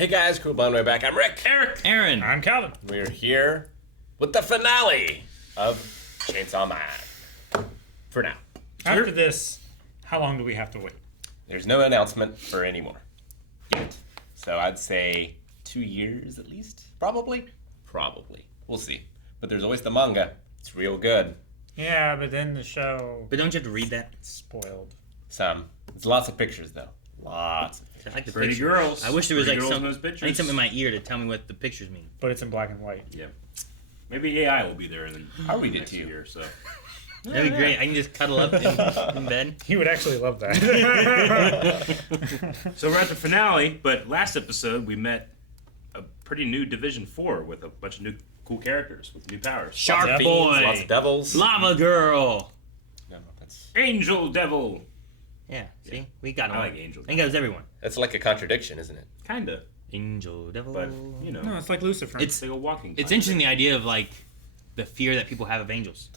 Hey guys, cool blonde way back. I'm Rick. Eric. Aaron. I'm Calvin. We're here with the finale of Chainsaw Man. For now. After this, how long do we have to wait? There's no announcement for any more yet. So I'd say 2 years at least. Probably. We'll see. But there's always the manga. It's real good. Yeah, but then the show But don't you have to read that? spoiled. Some. There's lots of pictures though. Lots. I like the Pretty pictures. girls. I wish there was Pretty like girls some. in those pictures. I need something in my ear to tell me what the pictures mean. But it's in black and white. Yeah. Maybe AI will be there in the I'll read it next to you. year. So That'd be great. I can just cuddle up in bed. He would actually love that. So we're at the finale, but last episode we met a pretty new Division 4 with a bunch of new cool characters with new powers. Shark Lots of Boy. Lots of devils. Lava Girl. No, that's Angel Devil. Yeah, see? We got I him. like Angel I think that was everyone. that's like a contradiction, isn't it? Kinda, Angel, Devil. but you know, No, it's like Lucifer. It's like a walking. It's interesting the idea of like the fear that people have of angels.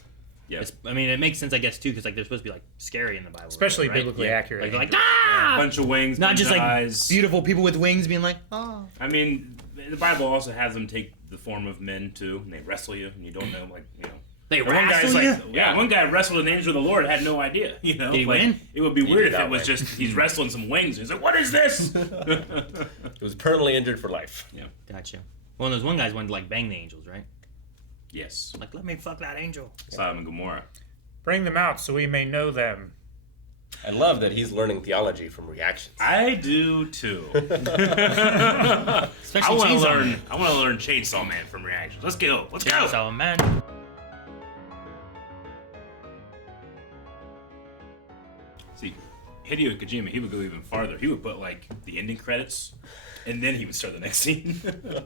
Yeah. I mean, it makes sense, I guess, too, because like they're supposed to be like scary in the Bible, Especially right? biblically Yeah. accurate. Like they're like A ah, bunch of wings, not bunch just of like eyes. beautiful people with wings being like oh. I mean, the Bible also has them take the form of men too, and they wrestle you, and you don't know, like you know. They And one guy's wrestle you. like, yeah, one guy wrestled an angel of the Lord, had no idea, you know. Did he like, win? It would be weird if that it was way. just he's wrestling some wings, and he's like, "What is this?" It was permanently injured for life. Yeah. Gotcha. Well, those one guys wanted to like bang the angels, right? Yes. Like, let me fuck that angel. Sodom and Gomorrah. Bring them out so we may know them. I love that he's learning theology from reactions. I do too. Especially I want to Chainsaw learn. Man. I want to learn Chainsaw Man from reactions. Let's go. Let's go. Chainsaw Man. See, Hideo Kojima, he would go even farther. He would put like the ending credits, and then he would start the next scene.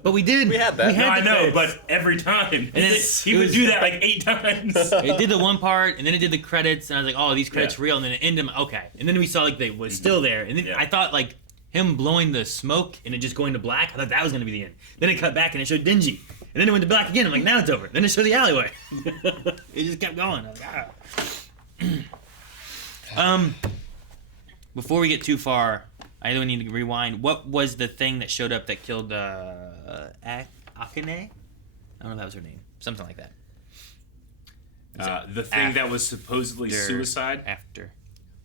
But we did. We had that. We had No, I the know, credits. but every time, And then he it would was- do that like 8 times. It did the one part, and then it did the credits, and I was like, "Oh, these credits Yeah. real." And then it ended. Okay, and then we saw like they was still there, and then Yeah. I thought like him blowing the smoke and it just going to black. I thought that was gonna be the end. Then it cut back and it showed Denji, and then it went to black again. I'm like, now it's over. Then it showed the alleyway. It just kept going. I was like, ah. Before we get too far, I either need to rewind. What was the thing that showed up that killed Akane? I don't know if that was her name. Something like that. The thing that was supposedly suicide. After.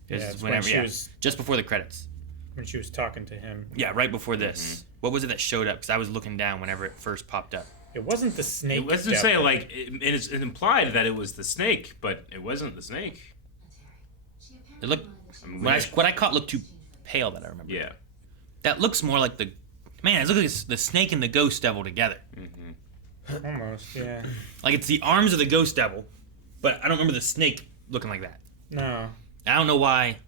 Yeah, It was it's when whenever, she yeah. was- Just before the credits. When she was talking to him. Yeah, right before this. What was it that showed up? Because I was looking down whenever it first popped up. It wasn't the snake. It wasn't devil. saying like it implied that it was the snake, but it wasn't the snake. It looked. I mean, What I caught looked too pale. That I remember. yeah. That looks more like the. Man, it looks like it's the snake and the ghost devil together. Almost, yeah. Like it's the arms of the ghost devil, but I don't remember the snake looking like that. No. I don't know why.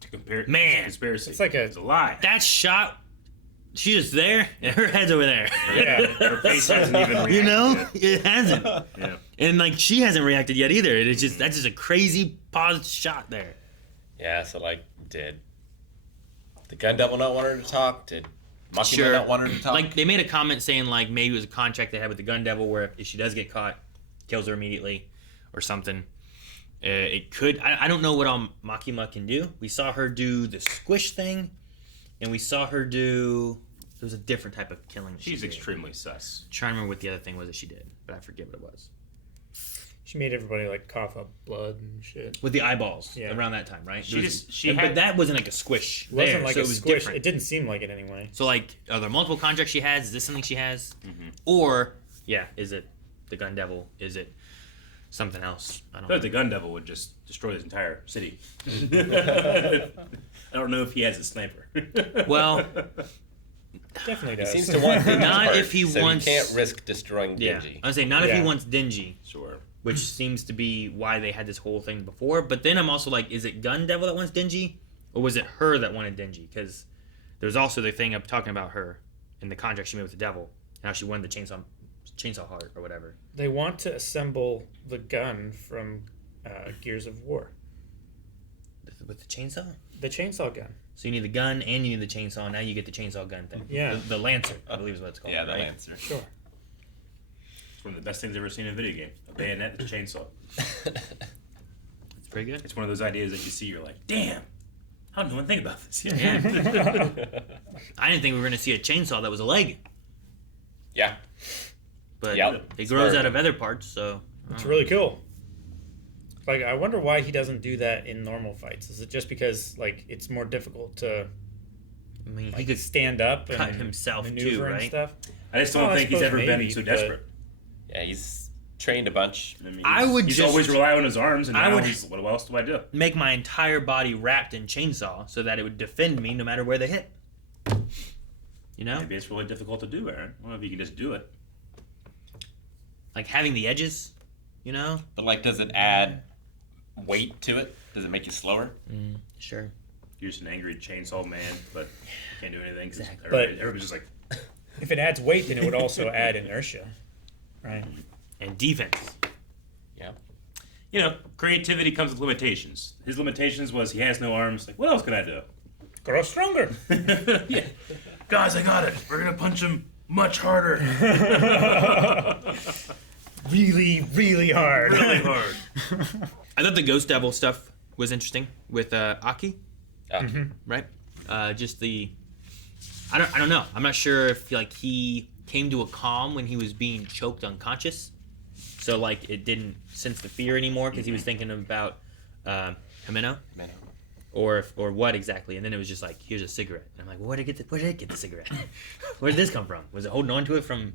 To compare, Man. conspiracy. It's like a- it's a lie. That shot. She's just there, and her head's over there. Yeah. Her face hasn't even reacted. You know, it hasn't. Yeah. And like she hasn't reacted yet either. It's just that's just a crazy paused shot there. Yeah, so like, did the gun devil not want her to talk? Did Makima Sure. not want her to talk? Like they made a comment saying like maybe it was a contract they had with the gun devil where if she does get caught, kills her immediately, or something. It could. I don't know what all Makima can do. We saw her do the squish thing, and we saw her do. There was a different type of killing. that she She's did. extremely sus. I'm trying to remember what the other thing was that she did, but I forget what it was. She made everybody like cough up blood and shit. With the eyeballs Yeah. around that time, right? She There was- just- she but had- that wasn't like a squish. It wasn't there, like so a it was squish. different. It didn't seem like it anyway. So like, are there multiple contracts she has? Is this something she has? Or yeah, is it the gun devil? Is it something else? I I don't thought know. the gun devil would just destroy this entire city. I don't know if he has a sniper. Well, Definitely he does. seems to want Denji's Not part, if he so wants- he can't risk destroying yeah. Denji. I was saying not if he Yeah. wants Denji, Sure. which seems to be why they had this whole thing before. But then I'm also like, is it gun devil that wants Denji, or was it her that wanted Denji? Because there's also the thing of talking about her in the contract she made with the devil, and how she won the chainsaw heart or whatever. They want to assemble the gun from Gears of War. With the chainsaw? The chainsaw gun. So you need the gun and you need the chainsaw. Now you get the chainsaw gun thing. Yeah. The Lancer, I believe is what it's called. Yeah, the right? Lancer. Sure. It's one of the best things I've ever seen in a video game. A bayonet that's a chainsaw. It's pretty good. It's one of those ideas that you see, you're like, damn, How did no one think about this yet? Yeah. I didn't think we were going to see a chainsaw that was a leg. Yeah. But Yep. it grows Smart. out of other parts, so... It's really cool. Like, I wonder why he doesn't do that in normal fights. Is it just because, like, it's more difficult to I mean, like, he could stand up cut and himself maneuver too, and right? stuff? I just don't I think he's suppose ever maybe, been so but- desperate. Yeah, he's trained a bunch. I mean, I would he's just- always rely on his arms, and I now would- he's, what else do I do? make my entire body wrapped in chainsaw so that it would defend me no matter where they hit. You know? Maybe it's really difficult to do, Aaron. I don't know if you can just do it. Like having the edges, you know? But like, does it add weight to it? Does it make you slower? Sure. You're just an angry chainsaw man, but you can't do anything. 'Cause Exactly. everybody's just like, If it adds weight, then it would also add inertia, right? And defense. Yeah. you know, creativity comes with limitations. His limitations was he has no arms. Like, what else can I do? Grow stronger. Yeah. Guys, I got it. We're going to punch him much harder. Really, really hard. Really hard. I thought the Ghost Devil stuff was interesting with Aki, Mm-hmm. right? Just the... I don't know. I'm not sure if like he came to a calm when he was being choked unconscious. So like it didn't sense the fear anymore because he was thinking about Himeno or what exactly. And then it was just like, here's a cigarette. And I'm like, well, where did it get the cigarette? Where did this come from? Was it holding on to it from?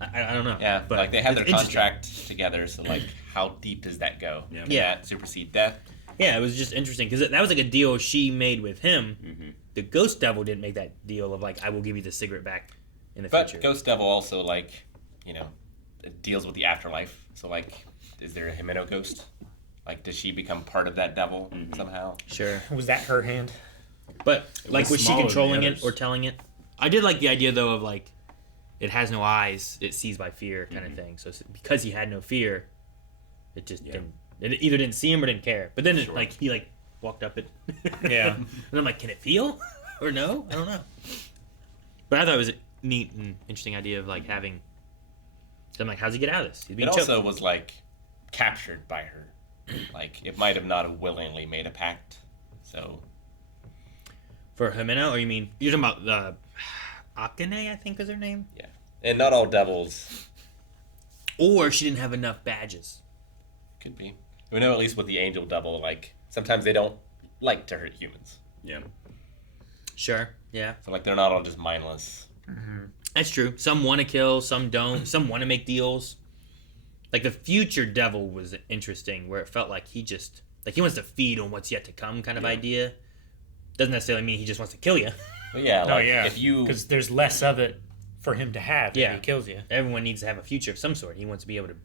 I don't know. Yeah, but like they had their it's interesting. contract together, so like, how deep does that go? Yeah. Can Yeah. that supersede death? Yeah, it was just interesting because that was like a deal she made with him. Mm-hmm. The Ghost Devil didn't make that deal of like, I will give you the cigarette back in the But future. Ghost Devil also, like, you know, it deals with the afterlife. So, like, is there a Himeno ghost? Like, does she become part of that devil somehow? Sure. Was that her hand? But like, was she smaller than controlling the it others. or telling it? I did like the idea though of like, it has no eyes, it sees by fear kind of thing. So because he had no fear, it just didn't. It either didn't see him or didn't care. But then it, like he like walked up it. Yeah. And I'm like, can it feel or no? I don't know. But I thought it was a neat and interesting idea of like having. So I'm like, how's he get out of this? He's It being choked. also was, like, captured by her. Like, it might have not have willingly made a pact. So, For Himeno, or you mean you're talking about Akane? I think is her name. yeah. And not all devils Or she didn't have enough badges. could be. We know at least with the angel devil, like, sometimes they don't like to hurt humans. Yeah. Sure. Yeah. So, like, they're not all just mindless. That's true. Some want to kill, some don't. Some want to make deals. Like the future devil was interesting, where it felt like he just like he wants to feed on what's yet to come, kind of idea. Doesn't necessarily mean he just wants to kill you. But yeah, Oh like, yeah. if you... Because there's less of it for him to have Yeah. if he kills you. Everyone needs to have a future of some sort. He wants to be able to.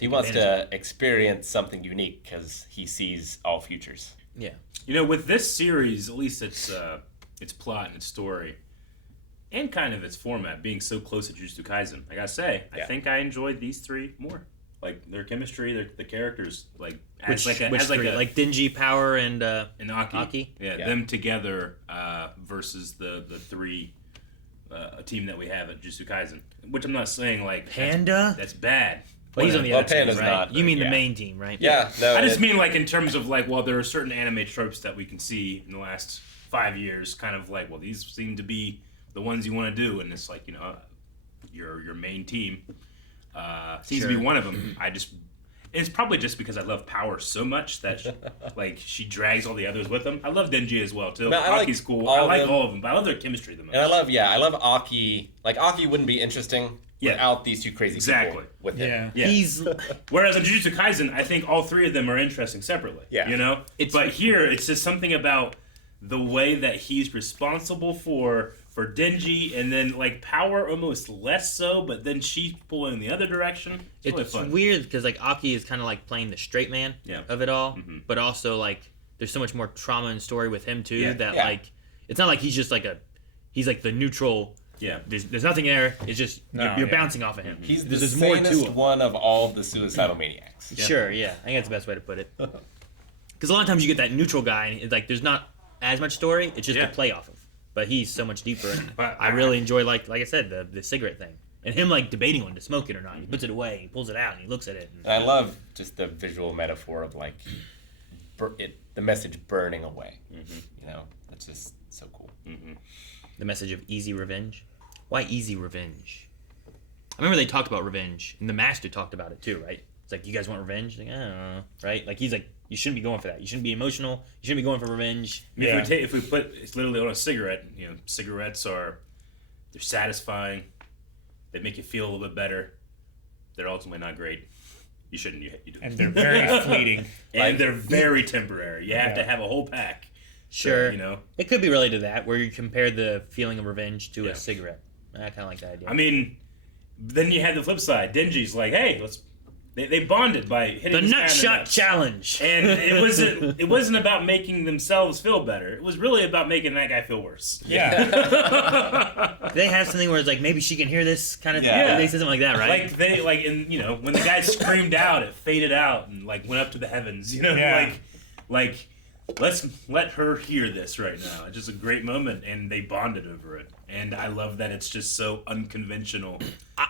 He wants advantage to experience something unique because he sees all futures. Yeah. You know, with this series, at least its plot and its story, and kind of its format being so close to Jujutsu Kaisen, I gotta say, I Yeah. think I enjoyed these three more. Like their chemistry, the characters, like as Which like three? a Like Denji, Power, and and Aki. Aki? Yeah, Yeah. them together versus the three team that we have at Jujutsu Kaisen. Which I'm not saying like Panda. that's bad. Well, he's on the Well, other team, Panda's right? not, You mean yeah. the main team, right? Yeah, no. I just it- mean like in terms of like, well, there are certain anime tropes that we can see in the last 5 years, kind of like, well, these seem to be the ones you want to do, and it's like, you know, your main team seems to be Sure. one of them. It's probably just because I love Power so much that like she drags all the others with them. I love Denji as well too. No, I like Aki's cool. all I of like them. all of them, but I love their chemistry the most. And I love Aki. Like, Aki wouldn't be interesting Yeah. without these two crazy Exactly. people with him. Yeah. He's Whereas in Jujutsu Kaisen, I think all three of them are interesting separately. Yeah. You know? It's- but here, it's just something about the way that he's responsible for Denji, and then, like, Power almost less so, but then she's pulling in the other direction. It's really it's fun. weird because like Aki is kind of like playing the straight man Yeah. of it all, Mhm. but also like there's so much more trauma and story with him too Yeah. that Yeah. like it's not like he's just like he's like the neutral. Yeah. There's nothing there. It's just No, you're yeah. bouncing off of him. He's the There's more to sanest him. one of all the suicidal maniacs. Sure, yeah, I think that's the best way to put it. Because a lot of times you get that neutral guy, and it's like there's not as much story. It's just Yeah. to play off of. But he's so much deeper, and But I really enjoy like I said the cigarette thing, and him like debating on to smoke it or not. He puts it away, he pulls it out, and he looks at it. And, And I love just the visual metaphor of, like, the message burning away. You know? just so cool. Mm-hmm. The message of easy revenge. Why easy revenge? I remember they talked about revenge, and the master talked about it too, right? It's like, you guys want revenge? Like, I don't know, right? Like, he's like, you shouldn't be going for that. You shouldn't be emotional. You shouldn't be going for revenge. I mean, if we put it's literally on a cigarette, cigarettes they're satisfying. They make you feel a little bit better. They're ultimately not great. You shouldn't. You do. And they're very fleeting. And they're very temporary. You have to have a whole pack. Sure. So, it could be related to that, where you compare the feeling of revenge to a cigarette. I kind of like that idea. I mean, then you have the flip side. Denji's like, hey, let's. They bonded by hitting the this guy nut in the shot nuts. challenge. And it wasn't about making themselves feel better. It was really about making that guy feel worse. Yeah. They have something where it's like, maybe she can hear this kind of Yeah. thing. They say something like that, right? When the guy screamed out, it faded out and like went up to the heavens. Yeah. Like let's let her hear this right now. It's just a great moment, and they bonded over it. And I love that it's just so unconventional,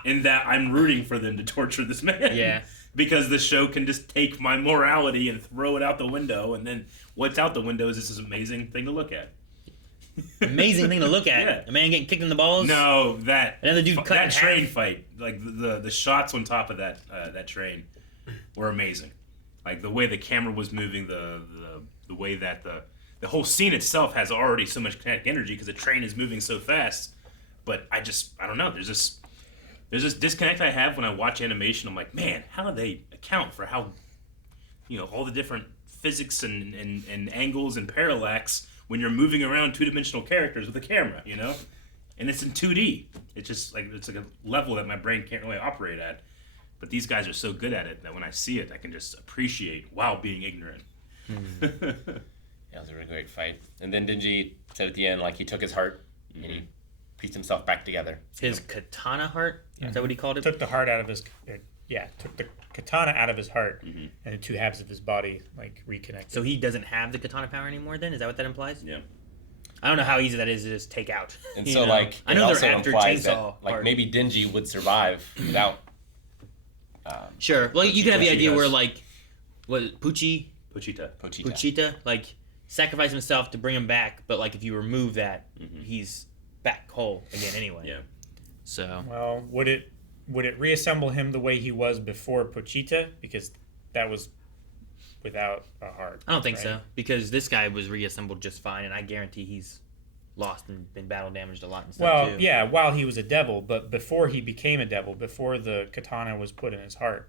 in that I'm rooting for them to torture this man. Yeah. Because the show can just take my morality and throw it out the window, and then what's out the window is this amazing thing to look at. Amazing thing to look at. Yeah. A man getting kicked in the balls. No, Another dude cut in that half. train fight, like the shots on top of that train, were amazing. Like the way the camera was moving, the way that the whole scene itself has already so much kinetic energy because the train is moving so fast. But I don't know. There's this disconnect I have when I watch animation. I'm like, man, how do they account for how, all the different physics and angles and parallax when you're moving around two-dimensional characters with a camera, And it's in 2D. It's just like, it's like a level that my brain can't really operate at. But these guys are so good at it that when I see it, I can just appreciate while being ignorant. Yeah, it was a really great fight. And then Denji said at the end, like, he took his heart and he pieced himself back together. His katana heart? Is that what he called it? Took the heart out of his... took the katana out of his heart, and the two halves of his body, like, reconnected. So he doesn't have the katana power anymore then? Is that what that implies? Yeah. I don't know how easy that is to just take out. And so, like, I it know also they're after implies that, chainsaw like, heart. maybe Denji would survive without... Sure. Well, you could have the What she idea does. where, like, Pochita. Pochita, like, sacrifice himself to bring him back, but, like, if you remove that, he's back whole again anyway. Yeah. So... Well, would it reassemble him the way he was before Pochita? Because that was without a heart. I don't think right? so, because this guy was reassembled just fine, and I guarantee he's lost and been battle damaged a lot and stuff Well, too. yeah, while he was a devil, but before he became a devil, before the katana was put in his heart,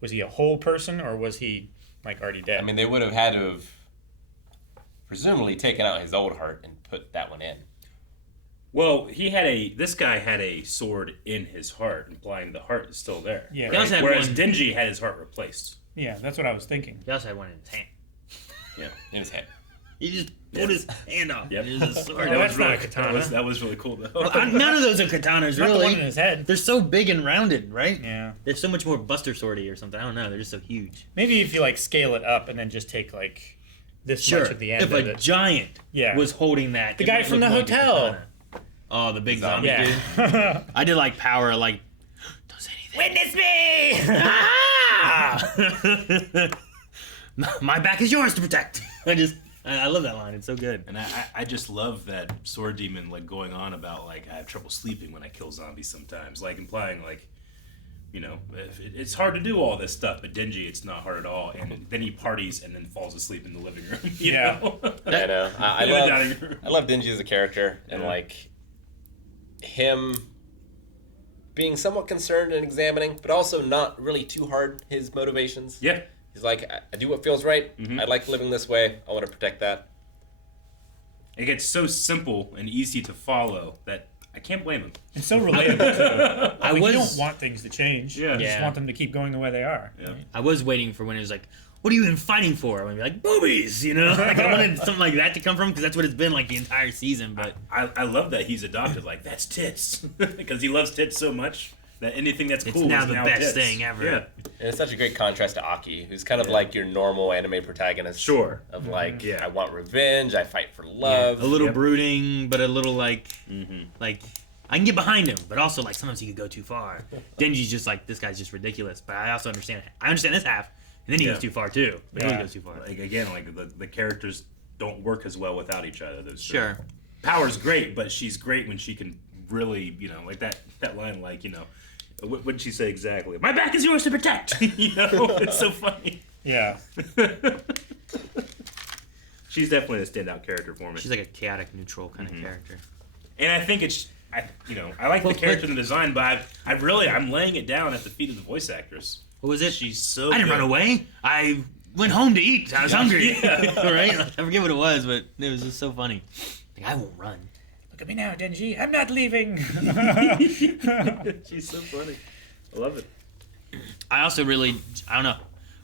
was he a whole person or was he like already dead? I mean, they would have had to have presumably taken out his old heart and put that one in. Well, this guy had a sword in his heart, implying the heart is still there. Yeah. He also had Whereas one- Denji had his heart replaced. Yeah, that's what I was thinking. He also had one in his hand. Yeah. In his head. He just pulled his hand off. Yep. It was a sword. Well, that's not a katana. That was really cool, though. None of those are katanas, Not the one in really. his head. They're so big and rounded, right? Yeah. They're so much more Buster Swordy or something. I don't know. They're just so huge. Maybe if you like scale it up and then just take like this Sure. much at the end If of a it. giant Yeah. was holding that, The it guy might from look the more like a hotel. katana. Oh, the big zombie dude. Yeah. I did like power, like, don't say anything. Witness me! Ah! My back is yours to protect. I love that line. It's so good. And I just love that Sword Demon, like, going on about, like, I have trouble sleeping when I kill zombies sometimes. Like, implying, like, it's hard to do all this stuff, but Denji, it's not hard at all. And then he parties and then falls asleep in the living room. You Yeah. know? I know. I In the love dining room. I love Denji as a character, and Yeah. like him being somewhat concerned and examining, but also not really too hard his motivations. Yeah. He's like, I do what feels right. Mhm. I like living this way. I want to protect that. It gets so simple and easy to follow that I can't blame him. It's so relatable too. I Like, was- you don't want things to change. Yeah. You just Yeah. want them to keep going the way they are. Yeah. right? I was waiting for when it was like, what are you even fighting for? I would be like, boobies, you know? Like, I wanted something like that to come from, because that's what it's been like the entire season. But I love that he's adopted, like, that's tits. Because he loves tits so much that anything that's It's cool now is the now best tits. thing ever. Yeah. And it's such a great contrast to Aki, who's kind of like your normal anime protagonist. Sure. Of like, Yeah. I want revenge. I fight for love. a little Yep. brooding, but a little like, Mm-hmm. like, I can get behind him, but also like sometimes he could go too far. Denji's just like, this guy's just ridiculous. But I understand this half, and then he Yeah. goes too far too. But he Yeah. goes too far. Like, again, like the characters don't work as well without each other. Those Sure. Power's great, but she's great when she can really, like that line, like, what did she say exactly? My back is yours to protect. It's so funny. Yeah. She's definitely a standout character for me. She's like a chaotic neutral kind of character. And I think I like the character and the design, but I'm laying it down at the feet of the voice actress. What was it? She's so I didn't good. run away. I went home to eat. I was hungry. Yeah. Right? I forget what it was, but it was just so funny. Like, I won't run. Look at me now, Denji. I'm not leaving. She's so funny. I love it. I also really, I don't know.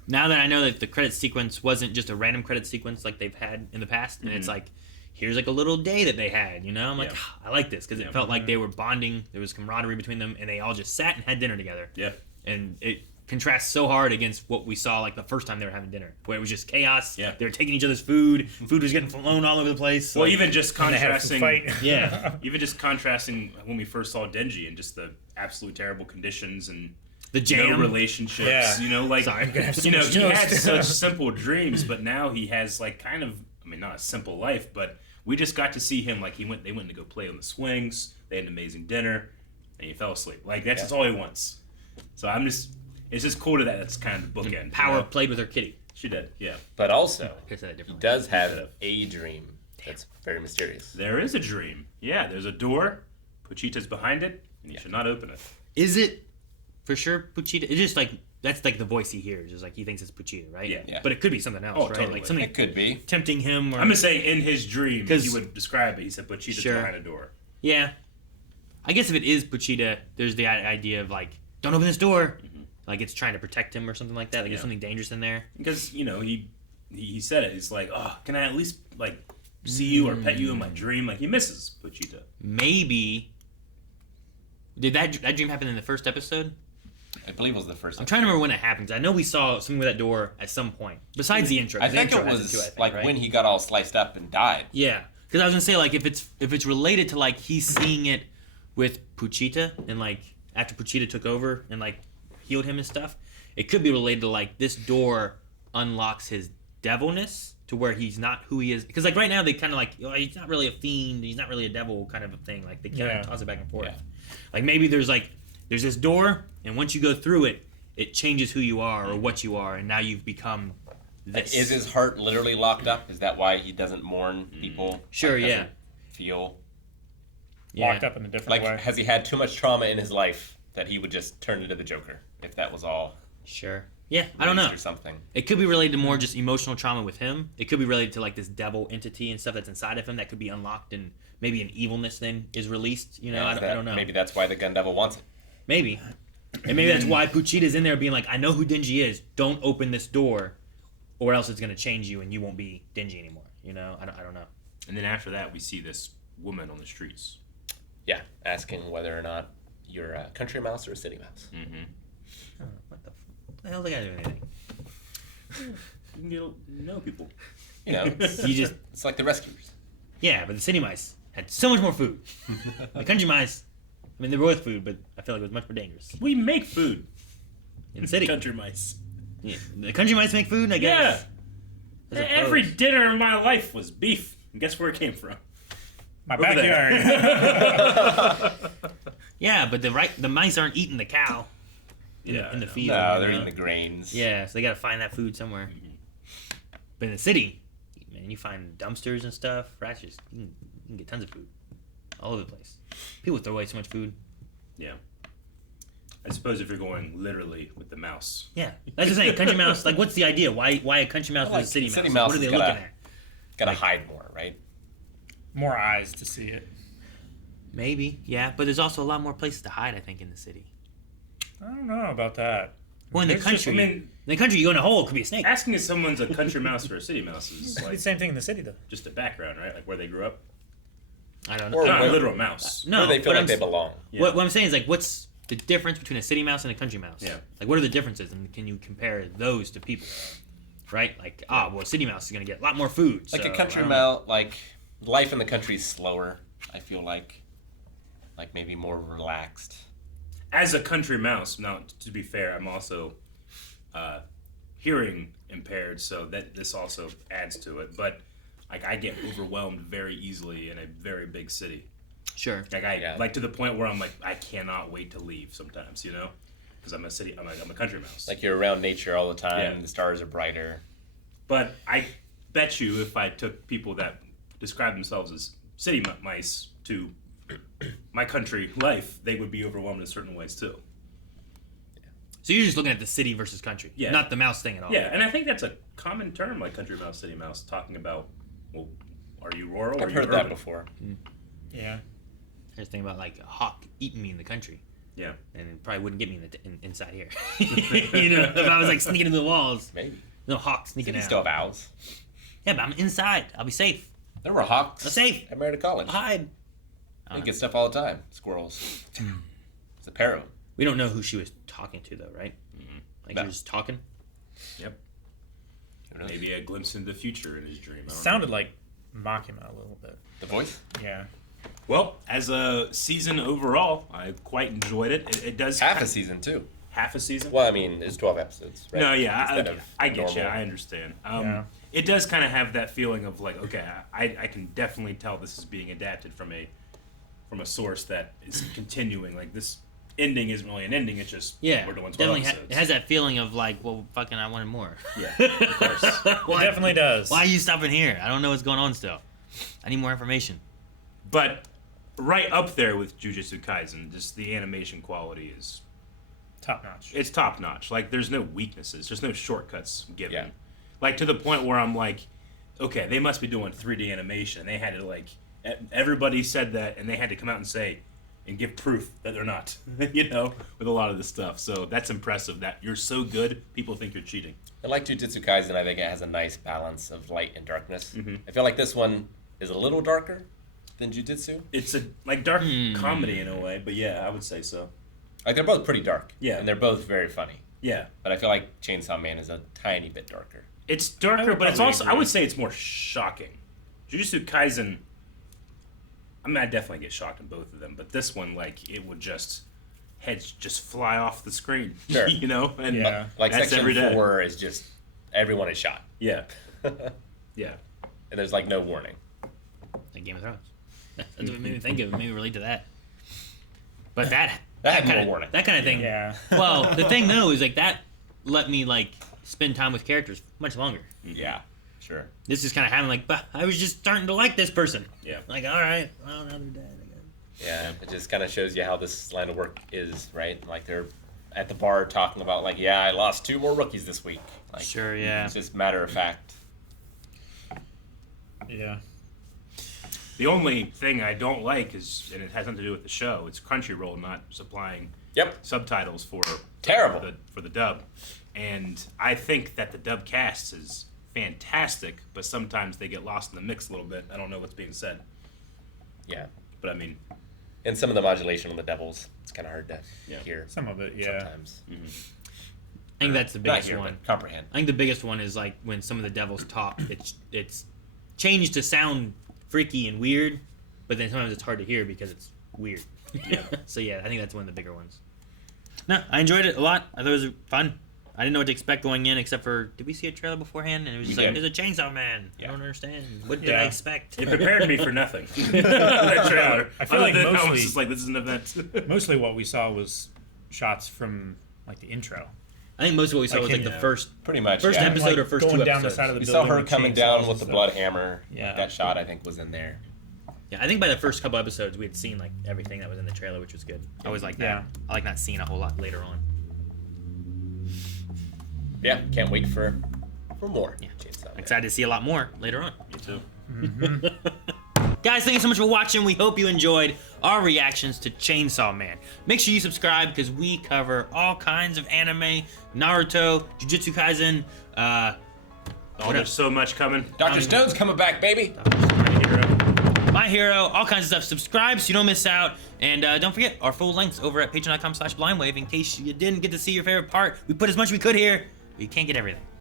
Now that I know that the credit sequence wasn't just a random credit sequence like they've had in the past, and it's like, here's like a little day that they had, I'm like, I like this, because it felt like they were bonding, there was camaraderie between them, and they all just sat and had dinner together. Yeah. And it contrasts so hard against what we saw like the first time they were having dinner, where it was just chaos. Yeah. They were taking each other's food. Food was getting flown all over the place. Well, like, even just contrasting, fight. yeah, even just contrasting when we first saw Denji and just the absolute terrible conditions and the jam. no relationships. Yeah. Like Sorry. Gonna have so he much had toast. such simple dreams, but now he has like kind of, not a simple life, but we just got to see him like they went to go play on the swings. They had an amazing dinner, and he fell asleep. Like that's just all he wants. So it's just cool that's kind of the bookend. Power played with her kitty. She did, yeah. But also, I said that he differently. does have a dream that's very mysterious. There is a dream. Yeah, there's a door. Pochita's behind it, and you should not open it. Is it for sure Puchita? It's just like that's like the voice he hears. Is like he thinks it's Puchita, right? Yeah. But it could be something else, Oh, right? totally. Like something It could be. tempting him. Or, I'm just saying, in his dream, 'Cause- he would describe it. He said Pochita's Sure. behind a door. Yeah. I guess if it is Puchita, there's the idea of like, don't open this door. Like it's trying to protect him or something like that. Like there's something dangerous in there. Because, he said it. He's like, oh, can I at least, like, see you or pet you in my dream? Like, he misses Pochita. Maybe. Did that dream happen in the first episode? I believe it was the first. I'm trying to remember when it happened. I know we saw something with that door at some point. Besides the intro. 'cause I the think intro it has was too, I think, like right? when he got all sliced up and died. Yeah, because I was gonna say like if it's related to like he's seeing it with Puchita and like after Puchita took over and like healed him and stuff, it could be related to like this door unlocks his devilness to where he's not who he is. Because like right now they kind of like he's not really a fiend, he's not really a devil kind of a thing. Like they kind of toss it back and forth. Yeah. Like maybe there's this door and once you go through it, it changes who you are or what you are, and now you've become this. Is his heart literally locked up? Is that why he doesn't mourn people? Sure, Like, yeah. doesn't Feel Locked up in a different like way. has he had too much trauma in his life that he would just turn into the Joker if that was all? Sure. Yeah, I don't know. Or something. It could be related to more just emotional trauma with him. It could be related to like this devil entity and stuff that's inside of him that could be unlocked and maybe an evilness then is released. Yeah, I don't know. Maybe that's why the Gun Devil wants it. Maybe. And maybe that's why Puchita's in there being like, I know who Denji is. Don't open this door or else it's going to change you and you won't be Denji anymore. I don't know. And then after that, we see this woman on the streets. Yeah, asking whether or not you're a country mouse or a city mouse. Mm-hmm. What the hell they got to do with anything? You can get know people. It's like the rescuers. Yeah, but the city mice had so much more food. The country mice, I mean, they were with food, but I feel like it was much more dangerous. We make food. In the city. Country mice. Yeah. The country mice make food, I guess. Yeah. Every dinner in my life was beef. And guess where it came from? My Over there. backyard. Yeah, but the mice aren't eating the cow in the I know. field. No, they're eating the grains. Yeah, so they gotta find that food somewhere. But in the city, man, you find dumpsters and stuff. Rats just you can get tons of food all over the place. People throw away so much food. Yeah. I suppose if you're going literally with the mouse. Yeah, that's just saying. Country mouse, like, what's the idea? Why a country mouse Well, versus a city like, mouse? city Like, mouse what are they has looking gotta- at? Gotta hide more, right? More eyes to see it. Maybe, yeah, but there's also a lot more places to hide. I think in the city. I don't know about that. Well, in the It's country, just- I mean, in the country, you go in a hole, it could be a snake. asking if someone's a country mouse or a city mouse is It's the like same thing in the city, though. just a background, right? Like where they grew up. I don't know. Or Not a where- literal mouse. No, Where they feel but like they belong. Yeah. What I'm saying is, like, what's the difference between a city mouse and a country mouse? Yeah. Like, what are the differences, and can you compare those to people? Right? Like, well, a city mouse is gonna get a lot more food. Like so, a country I don't know. mouse, like life in the country is slower. I feel like maybe more relaxed. As a country mouse, now to be fair, I'm also hearing impaired, so that this also adds to it. But Like I get overwhelmed very easily in a very big city. Sure. Like like to the point where I'm like I cannot wait to leave sometimes, you know, because I'm a country mouse. Like you're around nature all the time. Yeah. The stars are brighter. But I bet you if I took people that describe themselves as city mice to my country life, they would be overwhelmed in certain ways too. So you're just looking at the city versus country, not the mouse thing at all. Yeah, and I think that's a common term, like country mouse, city mouse, talking about, well, are you rural or are I've you heard urban? that before. Yeah. I just think about like a hawk eating me in the country. Yeah. And it probably wouldn't get me inside here. You know, if I was like sneaking into the walls. Maybe. No hawk sneaking Cities out. still have owls. Yeah, but I'm inside. I'll be safe. There were hawks. I'm safe. At Marietta College. I'll hide. They get stuff all the time. Squirrels. It's a parrot. We don't know who she was talking to though, right? Like No. she was just talking. Yep. Who knows? Maybe a glimpse into the future in his dream. I don't Sounded know. like Makima a little bit. The voice? Yeah. Well, as a season overall, I quite enjoyed it. It does Half a season, too. half a season. Well, I mean, it's 12 episodes, right? No, yeah, Instead of I get you. normal. I understand. Yeah. It does kind of have that feeling of like, okay, I can definitely tell this is being adapted from a source that is continuing. Like this ending isn't really an ending; it's just Yeah, we're doing 12 definitely episodes. it has that feeling of like, well, fucking, I wanted more. Yeah, of course. Why, It definitely does. Why are you stopping here? I don't know what's going on still. I need more information. But right up there with Jujutsu Kaisen, just the animation quality is Top notch. it's top notch. Like there's no weaknesses, there's no shortcuts given. Yeah. Like to the point where I'm like, okay, they must be doing 3D animation. They had to like everybody said that, and they had to come out and say and give proof that they're not. You know, with a lot of this stuff. So that's impressive. That you're so good, people think you're cheating. And like Jujutsu Kaisen, I think it has a nice balance of light and darkness. Mhm. I feel like this one is a little darker than Jujutsu. It's a like dark comedy in a way, but yeah, I would say so. Like, they're both pretty dark. Yeah. And they're both very funny. Yeah, But I feel like Chainsaw Man is a tiny bit darker. it's I darker, would but it's probably also I agree. would say it's more shocking. Jujutsu Kaisen, I mean, I definitely get shocked in both of them, but this one, like, it would just heads just fly off the screen. Sure. You know, and Yeah. Like, that's Section every day. 4 is just everyone is shot. Yeah, And yeah. there's, like, no warning. Like Game of Thrones. That's what it made me think of. It made me relate to that. But that That had kind more of warning. that kind of thing. Yeah. Well, the thing though is like that let me like spend time with characters much longer. Yeah, sure. This is kind of having like, but I was just starting to like this person. Yeah. Like, all right, well now they're dead. I guess. Yeah, it just kind of shows you how this line of work is, right? Like, they're at the bar talking about, like, yeah, I lost 2 more rookies this week. Like, Sure, yeah. It's just matter of fact. Yeah. The only thing I don't like is, and it has nothing to do with the show, it's Crunchyroll not supplying Yep. subtitles for Terrible. for the dub, and I think that the dub cast is fantastic, but sometimes they get lost in the mix a little bit. I don't know what's being said, Yeah. but I mean, And some of the modulation on the devils, it's kind of hard to Yeah. hear Some of it, yeah. sometimes. I think that's the Not biggest hear, one. but comprehend. I think the biggest one is like when some of the devils talk. It's changed to sound freaky and weird, but then sometimes it's hard to hear because it's weird. Yeah. So yeah, I think that's one of the bigger ones. No, I enjoyed it a lot. I thought it was fun. I didn't know what to expect going in, except for did we see a trailer beforehand? And it was just We like, did. there's a chainsaw man. Yeah. I don't understand. What did Yeah. I expect? it prepared me for nothing. That trailer. I feel Other like than I was mostly- just like, this is an event. Mostly what we saw was shots from like the intro. I think most of what we saw Like was like him, the yeah. first Pretty much, First yeah. episode or first going 2 down the episodes. side of the We saw building her with coming chainsaws down and with the stuff. blood hammer. Yeah. That shot, I think, was in there. Yeah, I think by the first couple episodes we had seen like everything that was in the trailer, which was good. I always like that. Yeah. I like not seeing a whole lot later on. Yeah, can't wait for more. Yeah. Chainsaw Man. Excited to see a lot more later on. Me too. Guys, thank you so much for watching. We hope you enjoyed our reactions to Chainsaw Man. Make sure you subscribe because we cover all kinds of anime, Naruto, Jujutsu Kaisen, Oh, there's so much coming. Dr. Stone's coming back, baby. My Hero, all kinds of stuff. Subscribe so you don't miss out. And don't forget, our full links over at patreon.com/blindwave in case you didn't get to see your favorite part. We put as much as we could here, but you can't get everything.